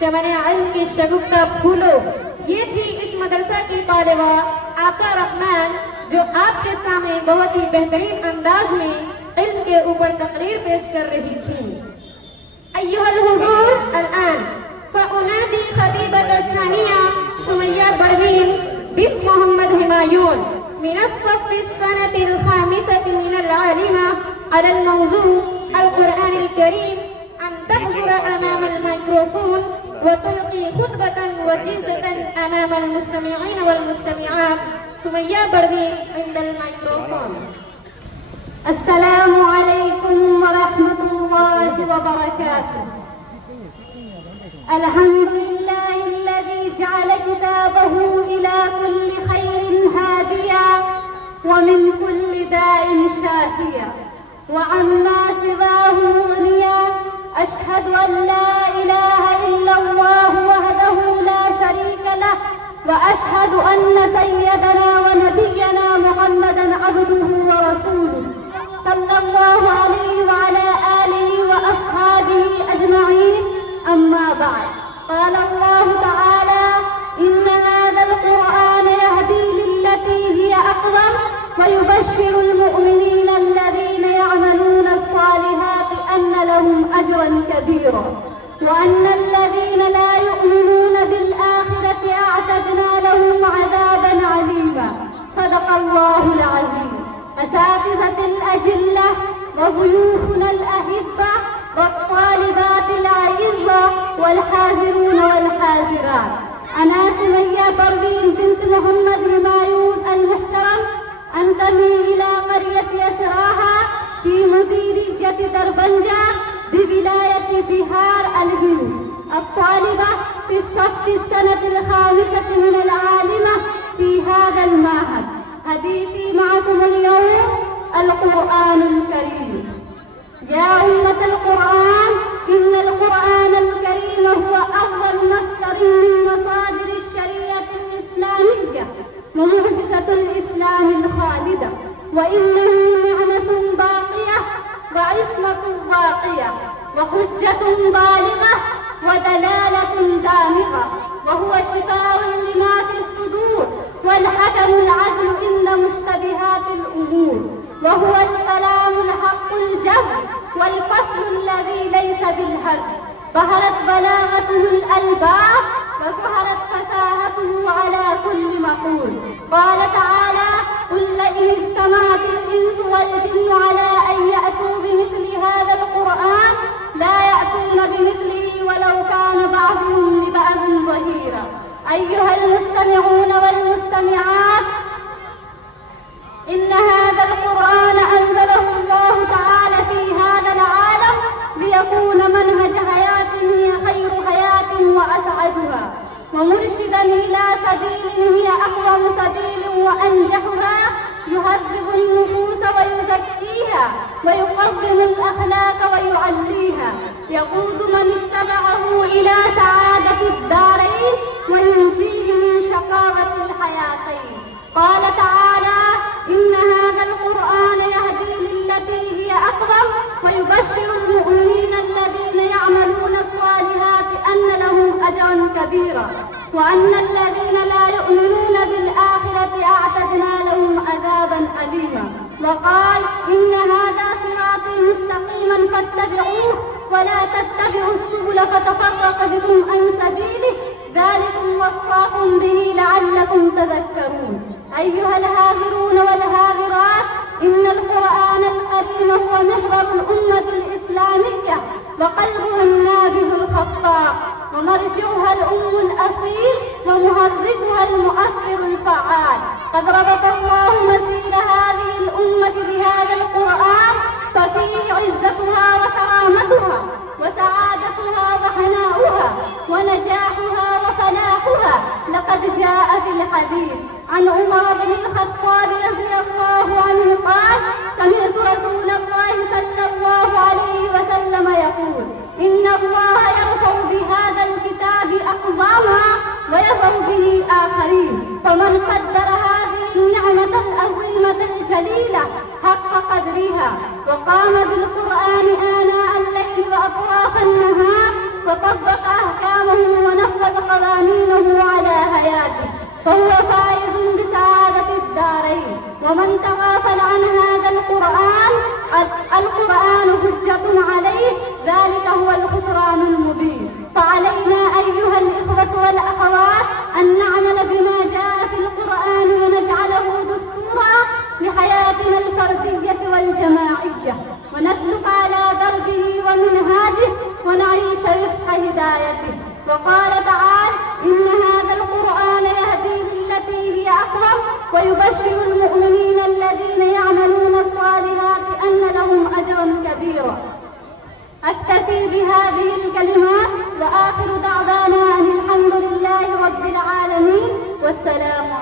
चमने इल्म की शगुफ्ता फूलो। ये थी इस मदरसा की तालिबा आका रहमान, जो आपके सामने बहुत ही बेहतरीन अंदाज में इल्म के ऊपर तकरीर पेश कर रही थी। अय्युहल हुजूर, अलआन फउनादी खतीबत अस्सानिया सुमैया परवीन बिन्त मोहम्मद हुमायून मिन अस्सफ़ अस्सनति अल-खामिसति मिन अल-आलिमा अलल मौज़ू अल-कुरआन अल-करीम अन तहज़ुर अमाम अल-माइक्रोफोन व तुल्क़ी खुतबतन वजीज़तन अमाम अल-मुस्तमिईन वल-मुस्तमिआत। सुमैया परवीन इंदल माइक्रोफोन। अस्सलामु अलैकुम व रहमतुल्लाहि व बरकातुहू। अल्हम्दुलिल्लाहिल्लज़ी जअल किताबहू इला कुल्ली खैरिन हादिया व मिन कुल्ली दाइन शाफिया व अम्मा सिवाहु मुग़निया। अशहदु अन ला इलाहा इल्लल्लाह वहदहू ला शरीका लह व अशहदु अन्न सय्यदना व नबिय्यना मुहम्मदन अब्दुहू व रसूलुहू सल्लल्लाहु अलैहि व अला आलिहि व अस्हाबिहि अजमईन। अम्मा बाद, क़ाल अल्लाहु तआला इन्न हाज़ल क़ुरआन यहदी लिल्लती हिय अक़वम व युबश्शिरुल मुअमिनीना अल्लज़ीना यअमलूना अस्सालिहाति अन्न लहुम अजरन कबीरा व अन्नल लज़ीना ला यु'मिनूना बिल आखिरति अअतदना लहुम अज़ाबन अलीमा। सदक़ल्लाहुल अज़ीम। असातिज़तिल अजिल्ला व ज़ुयूफ़ुना अल-अहिब्बा والطالبات الأعزة والحاضرون والحاضرات، أنا سمية परवीन बिन्त मोहम्मद हुमायून المحترم أنتمي إلى قرية يسراها في مديرية دربنجة بولاية بحار الهند، الطالبة في الصف السنة الخامسة من العالمة في هذا المعهد. حديثي معكم اليوم القرآن الكريم. يا أمة القرآن، إن القرآن الكريم هو أول مصدر من مصادر الشريعة الإسلامية ومعجزة الإسلام الخالدة، وإنه نعمة باقية وعصمة باقية وحجة بالغة ودلالة دامغة، وهو شفاء لما في الصدور والحكم العدل عند مشتبهات الأمور، وهو الكلام الحق الجزم والفصل الذي ليس بالهزل. ظهرت بلاغته الألباب وظهرت فصاحته على كل مقول. قال تعالى: قل لئن اجتمعت الإنس والجن على أن يأتوا بمثل هذا القرآن لا يأتون بمثله ولو كان بعضهم لبعض ظهيرا. أيها المستمعون والمستمعات، إن هذا القرآن أنزله الله تعالى في هذا العالم ليكون منهج حياة هي خير حياة وأسعدها، ومرشدا إلى سبيل هي أقوم سبيل وأنجحها، يهذب النفوس ويزكيها ويقدم الأخلاق ويعليها، يقود من اتبعه إلى سعادة الدارين وينجيه من شقاوة الحياتين. قال تعالى: إن هذا القرآن يهدي للتي هي أقوم ويبشر المؤمنين الذين يعملون الصالحات أن لهم أجرا كبيرا وأن الذين لا يؤمنون بالآخرة أعتدنا لهم عذابا أليما. وقال: إن هذا صراطي مستقيما فاتبعوه ولا تتبعوا السبل فتفرق بكم عن سبيله، ذلكم وصاكم به لعلكم تذكرون. أيها الحاضرون والحاضرات، إن القرآن الكريم هو محور الأمة الإسلامية وقلبها النابض الخطاء ومرجعها الأم الأصيل ومهرجها المؤثر الفعال. قد ربط الله مسير هذه الأمة بهذا القرآن، ففيه عزتها وكرامتها وسعادتها وحناؤها ونجاحها وفلاحها. لقد جاء في الحديث عن عمر بن الخطاب رضي الله عنه قال: سمعت رسول الله صلى الله عليه وسلم يقول: إن الله يرفع بهذا الكتاب أقواما ويضع به آخرين، فمن قدر هذه النعمة العظيمة الجليلة حق قدرها وقام بالقرآن آناء الليل وأطراف النهار وطبق أحكام أحكامه ونفذ قوانينه على حياته فهو فائز بسعادة الدارين. ومن تغافل عن هذا القرآن حجة عليه، ذلك هو الخسران المبين. فعلينا أيها الإخوة والأخوات أن نعمل بما جاء في القرآن ونجعله دستورا لحياتنا الفردية والجماعية، ونسلك على دربه ومنهاجه ونعيش وفق هدايته. وقال تعالى: إن هذا القرآن يهدي للتي هي أقوم ويبشر المؤمنين الذين يعملون الصالحات أن لهم أجرا كبيرا. أكتفي بهذه الكلمات وآخر دعوانا أن الحمد لله رب العالمين والسلام عليكم.